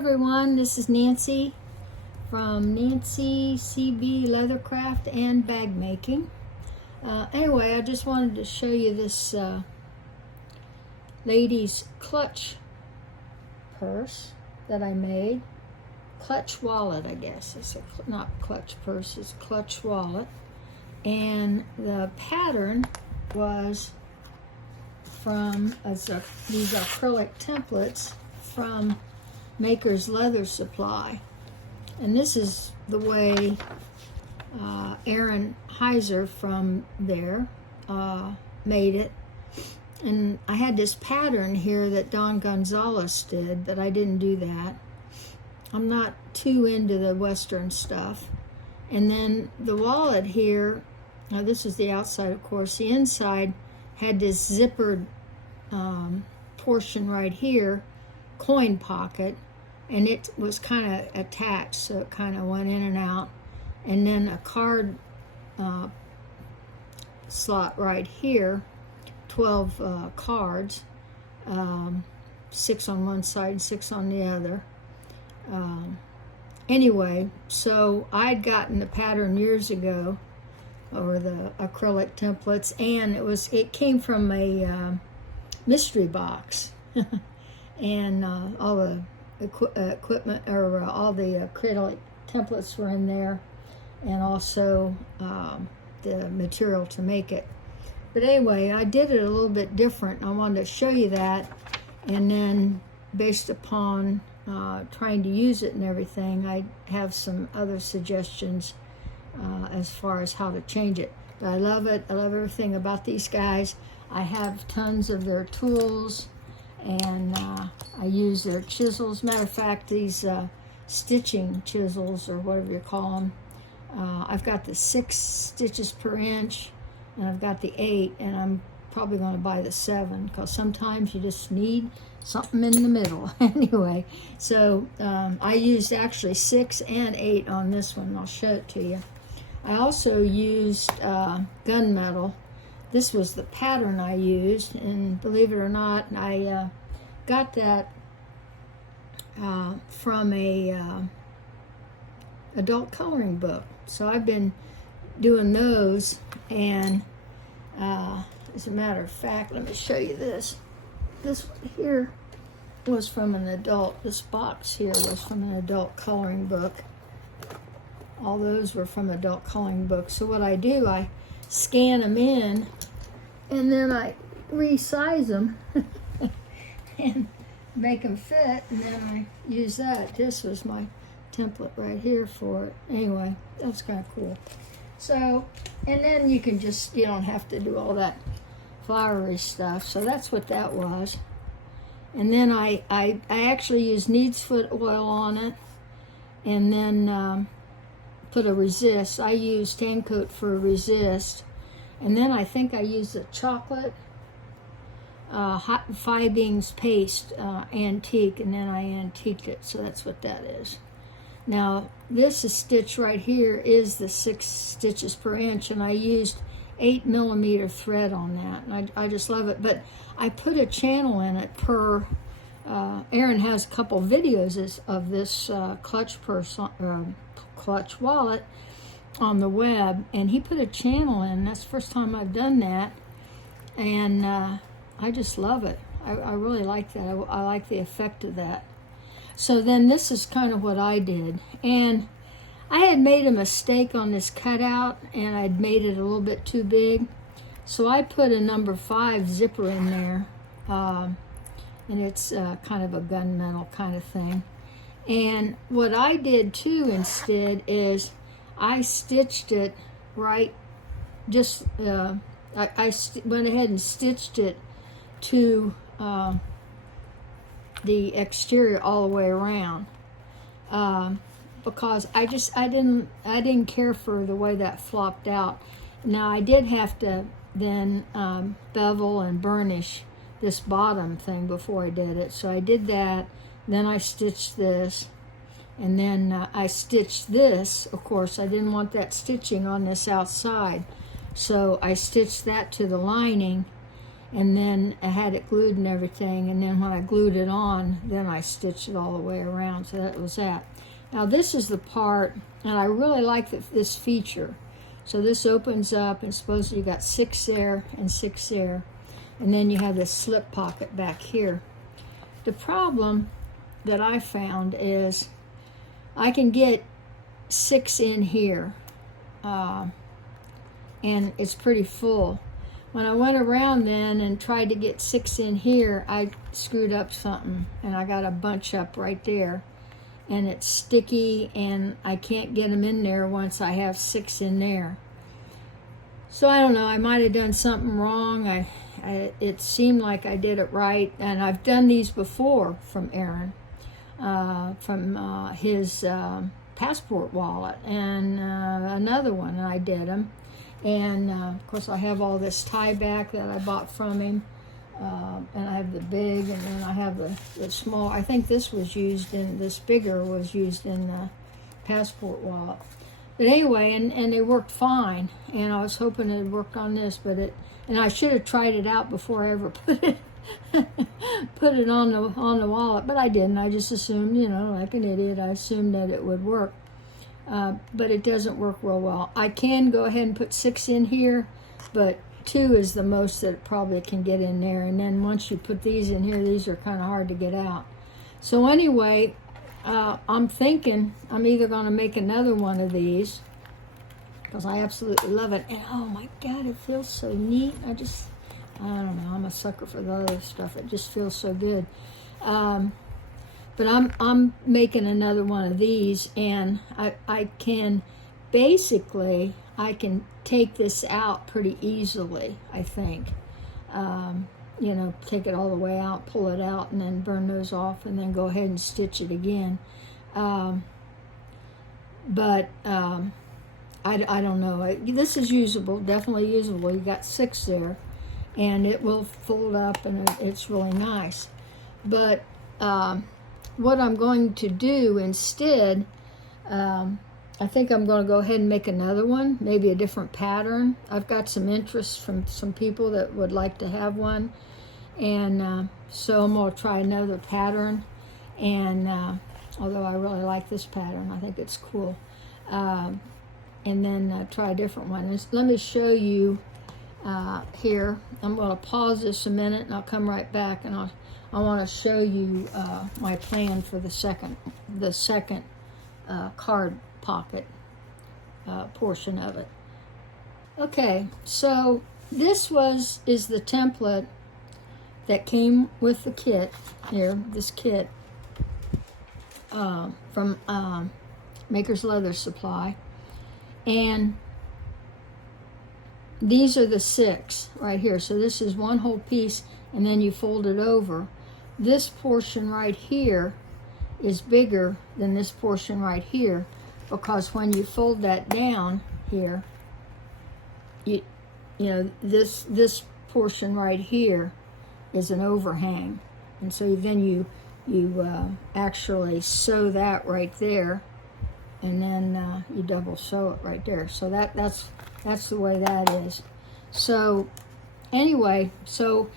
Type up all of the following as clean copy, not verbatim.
everyone, this is Nancy from Nancy CB Leathercraft and Bag Making. Anyway, I just wanted to show you this lady's clutch purse that I made. Clutch wallet, I guess. It's not clutch purse, it's clutch wallet. And the pattern was from these acrylic templates from Maker's Leather Supply. And this is the way Aaron Heiser from there made it. And I had this pattern here that Don Gonzalez did, but I didn't do that. I'm not too into the Western stuff. And then the wallet here, now this is the outside, of course. The inside had this zippered portion right here, coin pocket, and it was kind of attached, so it kind of went in and out. And then a card slot right here, 12 cards, 6 on one side and 6 on the other. Anyway, so I'd gotten the pattern years ago, or the acrylic templates, and it came from a mystery box. And all the equipment, or all the acrylic templates were in there, and also the material to make it. But anyway, I did it a little bit different. I wanted to show you that, and then based upon trying to use it and everything, I have some other suggestions as far as how to change it. But I love it. I love everything about these guys. I have tons of their tools, and I use their chisels. Matter of fact, these stitching chisels, or whatever you call them, I've got the 6 stitches per inch, and I've got the 8, and I'm probably going to buy the 7, because sometimes you just need something in the middle. Anyway, so I used actually 6 and 8 on this one. I'll show it to you. I also used gunmetal. This was the pattern I used, and believe it or not, I got that from a adult coloring book. So I've been doing those, and as a matter of fact, let me show you this. This one here was from an adult, this box here was from an adult coloring book. All those were from adult coloring books. So what I do, I scan them in, and then I resize them and make them fit, and then I use that. This was my template right here for it. Anyway, that's kind of cool. So, and then you can just, you don't have to do all that flowery stuff. So that's what that was. And then I actually used neatsfoot oil on it, and then put a resist. I used Tan Coat for a resist, and then I think I used a chocolate hot fibings paste antique, and then I antiqued it. So that's what that is. Now this is stitch right here is the 6 stitches per inch, and I used 8mm thread on that, and I just love it. But I put a channel in it per Aaron has a couple videos of this clutch purse, clutch wallet on the web, and he put a channel in. That's the first time I've done that, and I just love it. I really like that. I like the effect of that. So then this is kind of what I did, and I had made a mistake on this cutout, and I'd made it a little bit too big, so I put a number 5 zipper in there, and it's kind of a gunmetal kind of thing. And what I did too instead is I stitched it right, just I went ahead and stitched it to the exterior all the way around, because I didn't care for the way that flopped out. Now I did have to then bevel and burnish this bottom thing before I did it, so I did that. Then I stitched this, and then I stitched this. Of course, I didn't want that stitching on this outside, so I stitched that to the lining, and then I had it glued and everything, and then when I glued it on, then I stitched it all the way around. So that was that. Now this is the part, and I really like this feature. So this opens up, and suppose you got 6 there and 6 there, and then you have this slip pocket back here. The problem that I found is I can get 6 in here, and it's pretty full. When I went around then and tried to get 6 in here, I screwed up something, and I got a bunch up right there, and it's sticky, and I can't get them in there once I have 6 in there. So I don't know, I might have done something wrong. It seemed like I did it right, and I've done these before from Aaron, from his passport wallet, and another one, and I did them. And of course I have all this tie back that I bought from him, and I have the big, and then I have the small. I think this was used in, this bigger was used in the passport wallet. But anyway, and they worked fine, and I was hoping it worked on this, but and I should have tried it out before I ever put it on the wallet, but I didn't. I just assumed, you know, like an idiot, I assumed that it would work. But it doesn't work real well. I can go ahead and put 6 in here, but 2 is the most that it probably can get in there. And then once you put these in here, these are kind of hard to get out. So anyway, I'm thinking I'm either going to make another one of these, because I absolutely love it. And oh my God, it feels so neat. I don't know, I'm a sucker for the other stuff. It just feels so good. But I'm making another one of these, and I can basically, I can take this out pretty easily, I think. You know, take it all the way out, pull it out, and then burn those off, and then go ahead and stitch it again. I don't know. This is usable, definitely usable. You got 6 there, and it will fold up, and it's really nice. But what I'm going to do instead, I think I'm going to go ahead and make another one, maybe a different pattern. I've got some interest from some people that would like to have one, and so I'm going to try another pattern. And although I really like this pattern, I think it's cool. And then try a different one. Let me show you here. I'm going to pause this a minute, and I'll come right back, and I want to show you my plan for the second card pocket portion of it. Okay, so this is the template that came with the kit here. This kit from Maker's Leather Supply, and these are the 6 right here. So this is one whole piece, and then you fold it over. This portion right here is bigger than this portion right here, because when you fold that down here, you know, this portion right here is an overhang, and so then you actually sew that right there, and then you double sew it right there. So that's the way that is. So anyway, so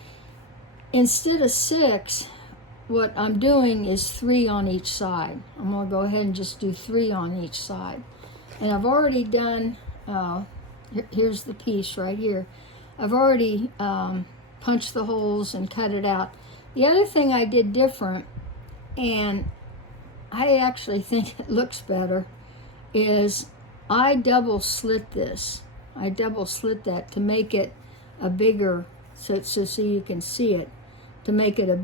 instead of 6, what I'm doing is 3 on each side. I'm going to go ahead and just do 3 on each side. And I've already done, here's the piece right here. I've already punched the holes and cut it out. The other thing I did different, and I actually think it looks better, is I double slit this. I double slit that to make it a bigger, so you can see it, to make it a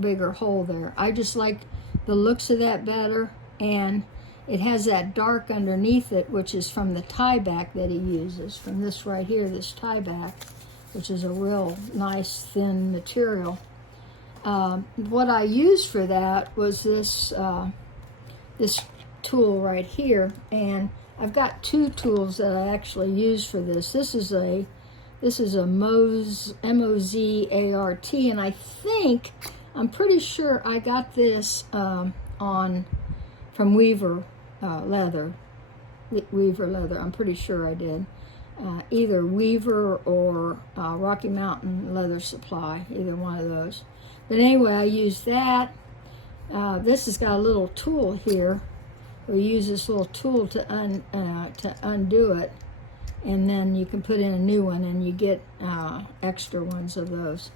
bigger hole there. I just like the looks of that better, and it has that dark underneath it, which is from the tie back that he uses, from this right here, this tie back, which is a real nice thin material. What I used for that was this tool right here, and I've got 2 tools that I actually use for this. This is a M-O-Z-A-R-T, and I'm pretty sure I got this from Weaver Leather. I'm pretty sure I did. either Weaver or Rocky Mountain Leather Supply, either one of those. But anyway, I used that. This has got a little tool here. We use this little tool to undo it, and then you can put in a new one, and you get extra ones of those.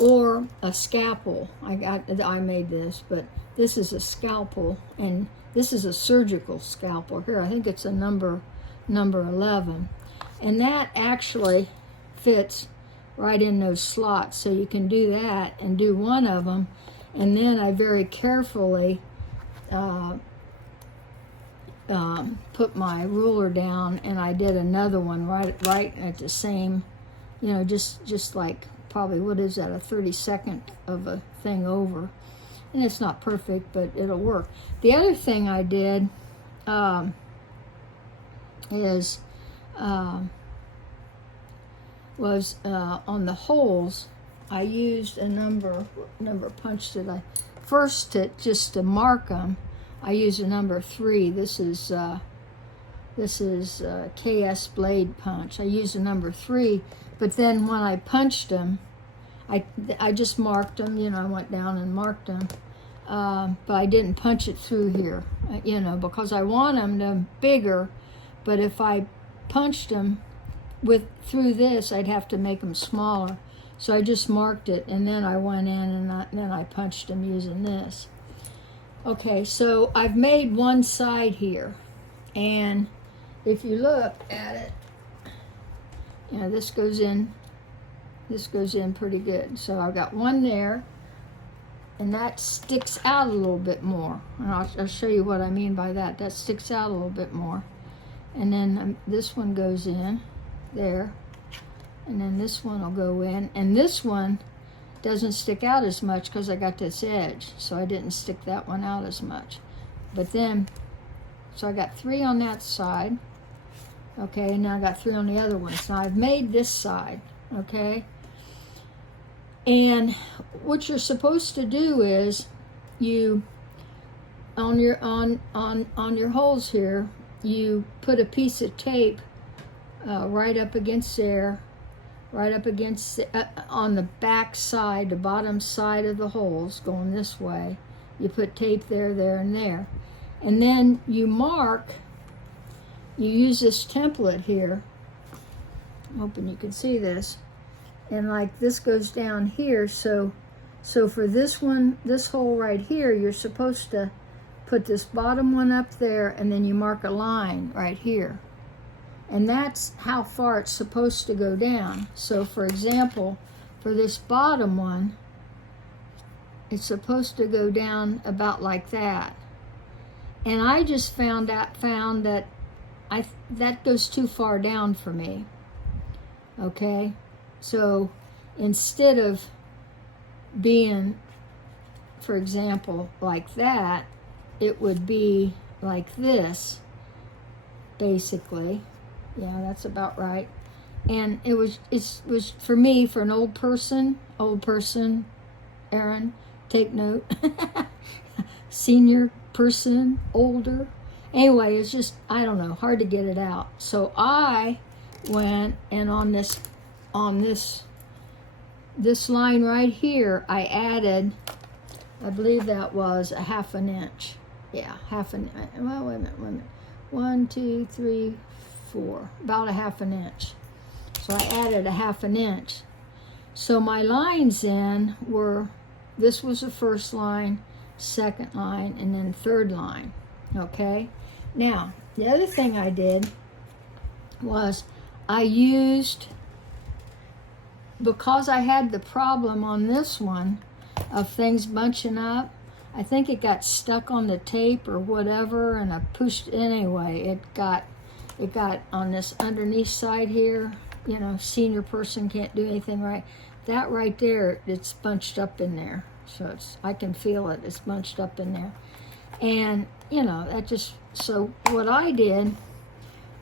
Or a scalpel. I made this, but this is a scalpel, and this is a surgical scalpel. Here, I think it's a number 11, and that actually fits right in those slots. So you can do that and do one of them, and then I very carefully put my ruler down, and I did another one right at the same, just like probably, what is that, a 32nd of a thing over. And it's not perfect, but it'll work. The other thing I did was on the holes, I used a number punch did I? First, just to mark them, I used a number 3. This is KS blade punch. I used a number 3, but then when I punched them, I just marked them. I went down and marked them, but I didn't punch it through here. Because I want them to bigger, but if I punched them through this, I'd have to make them smaller. So I just marked it, and then I went in and then I punched them using this. Okay, so I've made one side here, and if you look at it, this goes in pretty good. So I've got one there, and that sticks out a little bit more. And I'll show you what I mean by that. That sticks out a little bit more. And then this one goes in there, and then this one will go in, and this one doesn't stick out as much because I got this edge, so I didn't stick that one out as much. But then, so I got 3 on that side, okay, and now I got 3 on the other one. So I've made this side, okay, and what you're supposed to do is you on your holes here, you put a piece of tape right up against there, on the back side, the bottom side of the holes going this way. You put tape there, and there. And then you mark, you use this template here. I'm hoping you can see this. And like this goes down here, so for this one, this hole right here, you're supposed to put this bottom one up there, and then you mark a line right here. And that's how far it's supposed to go down. So for example, for this bottom one, it's supposed to go down about like that. And I just found that that goes too far down for me. Okay? So instead of being, for example, like that, it would be like this, basically. Yeah, that's about right. And it was for me, for an old person, Aaron, take note. Senior person, older. Anyway, it's just, I don't know, hard to get it out. So I went, and on this line right here, I added, I believe that was a 1/2 inch. Yeah, well, wait a minute. 1, 2, 3, 4, about a 1/2 inch. So I added a 1/2 inch. So my lines in were, this was the first line, second line, and then third line. Okay? Now, the other thing I did was I used, because I had the problem on this one of things bunching up, I think it got stuck on the tape or whatever, and I pushed, anyway, it got on this underneath side here. Senior person can't do anything right. That right there, it's bunched up in there. So I can feel it, it's bunched up in there. And, that just, so what I did,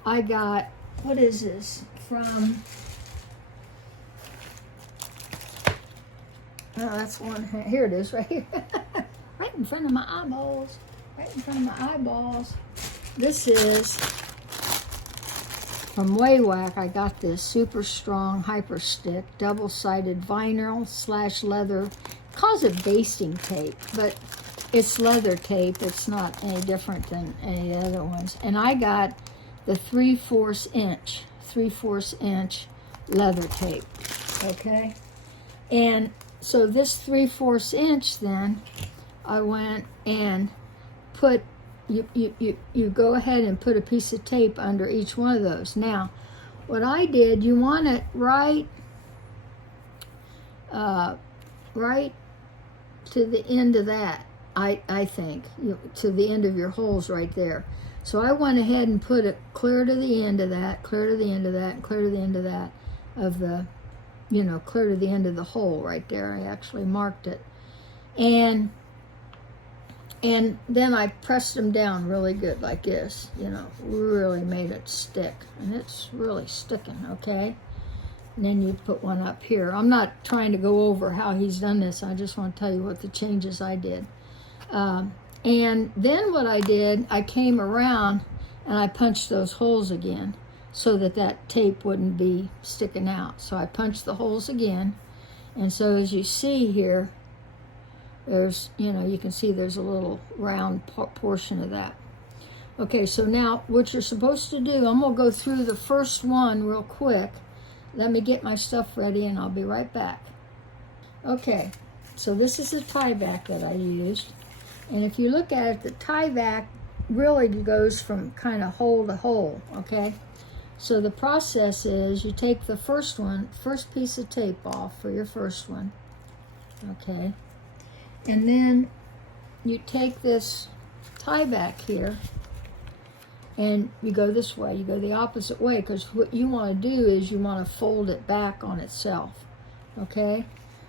I got, what is this, from, oh, that's one, here it is, right here. Right in front of my eyeballs. This is from Waywack, I got this super strong hyper stick, double-sided vinyl / leather. It calls it basting tape, but it's leather tape. It's not any different than any other ones. And I got the 3/4 inch leather tape, okay? And so this 3/4 inch, then I went and put, you go ahead and put a piece of tape under each one of those. Now, what I did, you want it right to the end of that, I think, to the end of your holes right there. So I went ahead and put it clear to the end of that, clear to the end of that, and clear to the end of that, of the, clear to the end of the hole right there. I actually marked it. And then I pressed them down really good like this, really made it stick. And it's really sticking, okay? And then you put one up here. I'm not trying to go over how he's done this. I just want to tell you what the changes I did. And then what I did, I came around and I punched those holes again so that tape wouldn't be sticking out. So I punched the holes again. And so as you see here, there's, you can see there's a little round portion of that. Okay, so now what you're supposed to do, I'm going to go through the first one real quick. Let me get my stuff ready and I'll be right back. Okay, so this is the tie back that I used. And if you look at it, the tie back really goes from kind of hole to hole, okay? So the process is you take the first piece of tape off for your first one, okay? And then you take this tie back here and you go this way. You go the opposite way because what you want to do is you want to fold it back on itself, okay?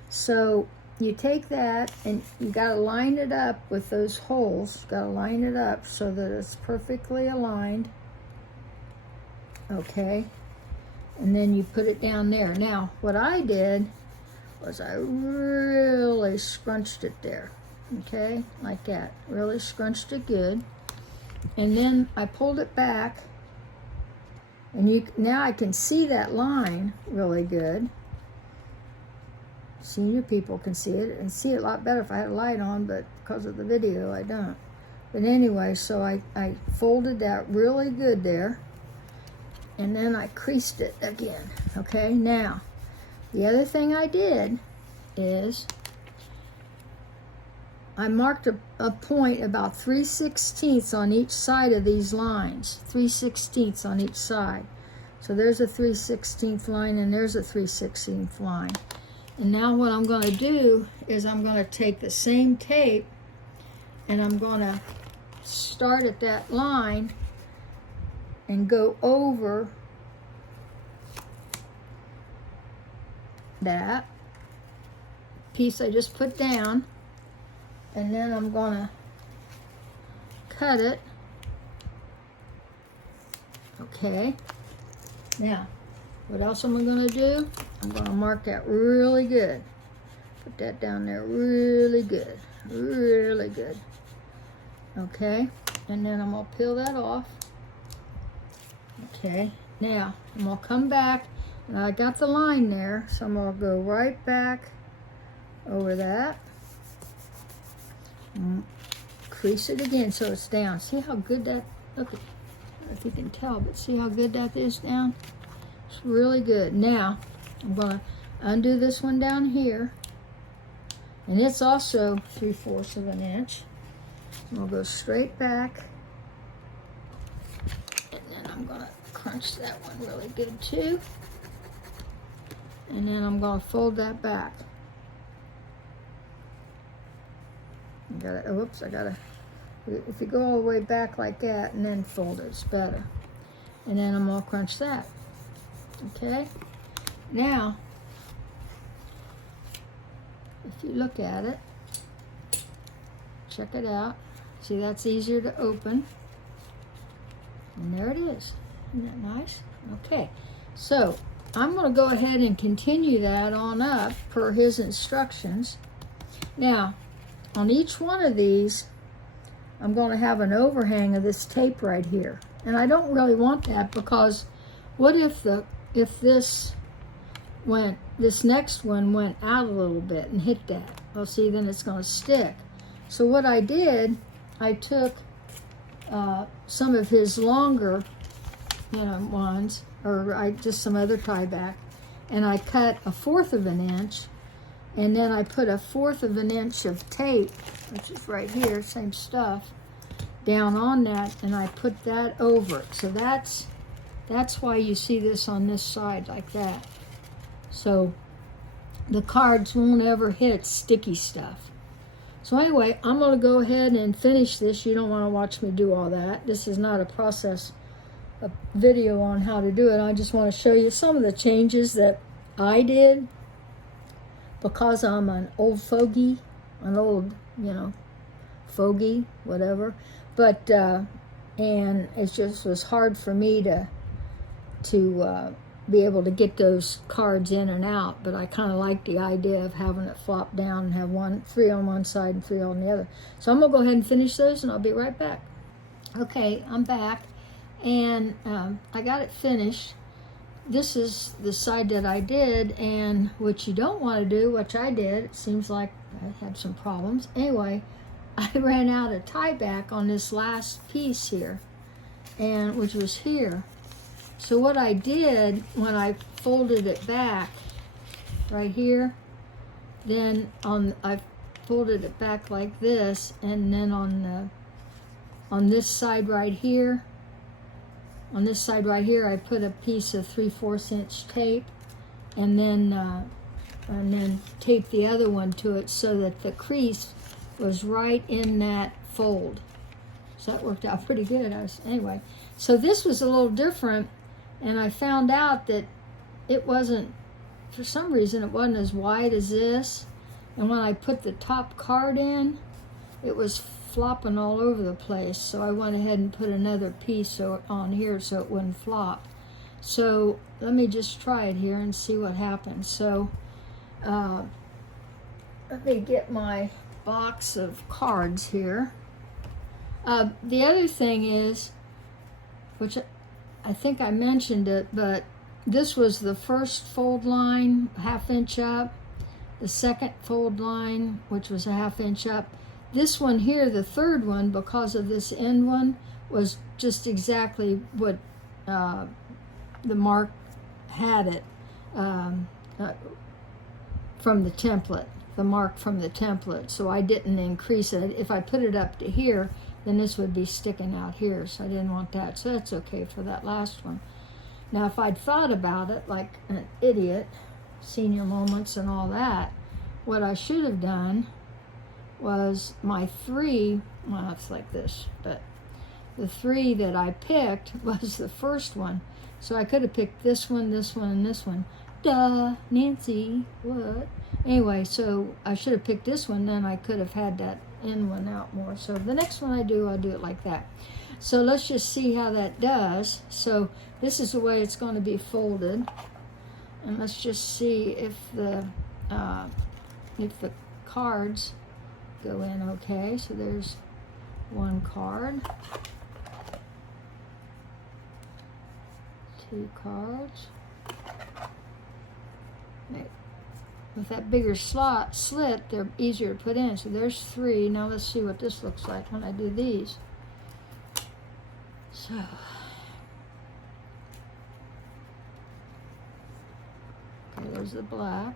So you take that and you got to line it up with those holes. You got to line it up so that it's perfectly aligned, okay? And then you put it down there. Now, what I did was I really scrunched it there, okay, like that. Really scrunched it good. And then I pulled it back, and now I can see that line really good. Senior people can see it, and see it a lot better if I had a light on, but because of the video, I don't. But anyway, so I folded that really good there, and then I creased it again, okay? Now, the other thing I did is I marked a point about 3/16 on each side of these lines. 3/16 on each side. So there's a 3/16 line and there's a 3/16 line. And now what I'm going to do is I'm going to take the same tape and I'm going to start at that line and go over that piece I just put down, and then I'm going to cut it. Okay, now what else am I going to do? I'm going to mark that really good. Put that down there really good, really good. Okay, and then I'm going to peel that off. Okay, now I'm going to come back, and I got the line there, so I'm going to go right back over that. Crease it again so it's down. See how good that, look, I don't know if you can tell, but see how good that is down? It's really good. Now, I'm going to undo this one down here, and it's also 3/4 of an inch. We'll go straight back, and then I'm going to crunch that one really good too, and then I'm going to fold that back. If you go all the way back like that and then fold it, it's better. And then I'm going to crunch that. Okay? Now, if you look at it, check it out. See, that's easier to open. And there it is. Isn't that nice? Okay. So, I'm going to go ahead and continue that on up per his instructions. Now, on each one of these, I'm going to have an overhang of this tape right here. And I don't really want that because What if this next one went out a little bit and hit that? Well, see, then it's going to stick. So what I did, I took some of his longer, ones, or just some other tie back, and I cut 1/4 of an inch, and then I put 1/4 of an inch of tape, which is right here, same stuff, down on that, and I put that over it. So that's why you see this on this side like that. So the cards won't ever hit sticky stuff. So anyway, I'm going to go ahead and finish this. You don't want to watch me do all that. This is not a video on how to do it. I just want to show you some of the changes that I did, because I'm an old fogey, fogey, whatever. But, and it just was hard for me to be able to get those cards in and out, but I kind of like the idea of having it flop down and have 3 on one side and 3 on the other. So I'm going to go ahead and finish those, and I'll be right back. Okay, I'm back, and I got it finished. This is the side that I did, and what you don't want to do, which I did, it seems like I had some problems. Anyway, I ran out of tie back on this last piece here, and which was here. So what I did when I folded it back right here, then I folded it back like this, and then on this side right here, I put a piece of 3/4 inch tape, and then taped the other one to it so that the crease was right in that fold. So that worked out pretty good. Anyway, so this was a little different. And I found out that it wasn't, for some reason, it wasn't as wide as this. And when I put the top card in, it was flopping all over the place. So I went ahead and put another piece on here so it wouldn't flop. So let me just try it here and see what happens. So let me get my box of cards here. The other thing is, which I think I mentioned it, but this was the first fold line, 1/2 inch up. The second fold line, which was 1/2 inch up. This one here, the third one, because of this end one, was just exactly what the mark had it from the template, the mark from the template. So I didn't increase it. If I put it up to here, then this would be sticking out here, so I didn't want that. So that's okay for that last one. Now, if I'd thought about it like an idiot, senior moments and all that, what I should have done was my 3, well, it's like this, but the 3 that I picked was the first one. So I could have picked this one, and this one. Duh, Nancy, what? Anyway, so I should have picked this one, then I could have had that end one out more. So the next one I do it like that. So let's just see how that does. So this is the way it's going to be folded, and let's just see if the cards go in okay. So there's one card, 2 cards. With that bigger slit, they're easier to put in. So there's 3. Now let's see what this looks like when I do these. So, okay, there's the black.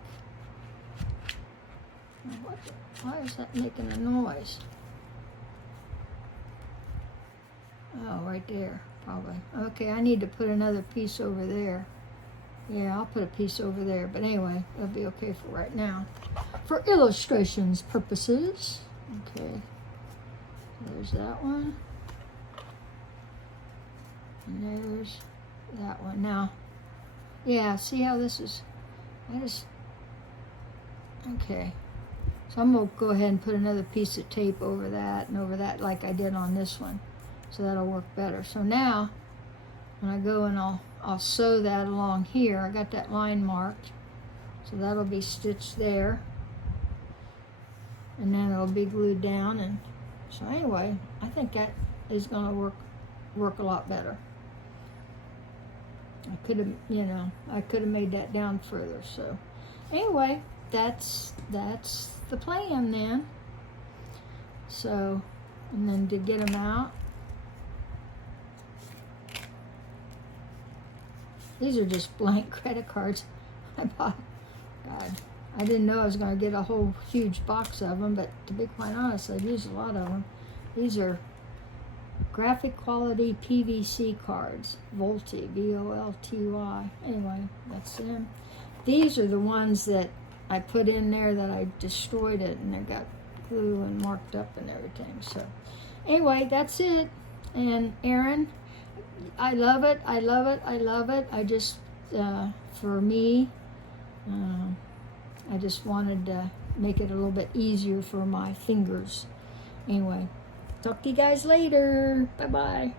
Why is that making a noise? Oh, right there, probably. Okay, I need to put another piece over there. Yeah, I'll put a piece over there, but anyway, it'll be okay for right now. For illustrations purposes. Okay, there's that one. And there's that one. Now, yeah, see how this is, okay. So I'm gonna go ahead and put another piece of tape over that and over that like I did on this one. So that'll work better. So now, when I go and I'll sew that along here. I got that line marked, so that'll be stitched there, and then it'll be glued down. And so anyway, I think that is going to work a lot better. I could have, you know, I could have made that down further. So anyway, that's the plan then. So, and then to get them out, these are just blank credit cards I bought. God, I didn't know I was going to get a whole huge box of them, but to be quite honest, I've used a lot of them. These are graphic quality PVC cards, Volty, V-O-L-T-Y. Anyway, that's them. These are the ones that I put in there that I destroyed it, and they got glue and marked up and everything. So anyway, that's it. And Aaron, I love it. I love it. I love it. I just, for me, I just wanted to make it a little bit easier for my fingers. Anyway, talk to you guys later. Bye-bye.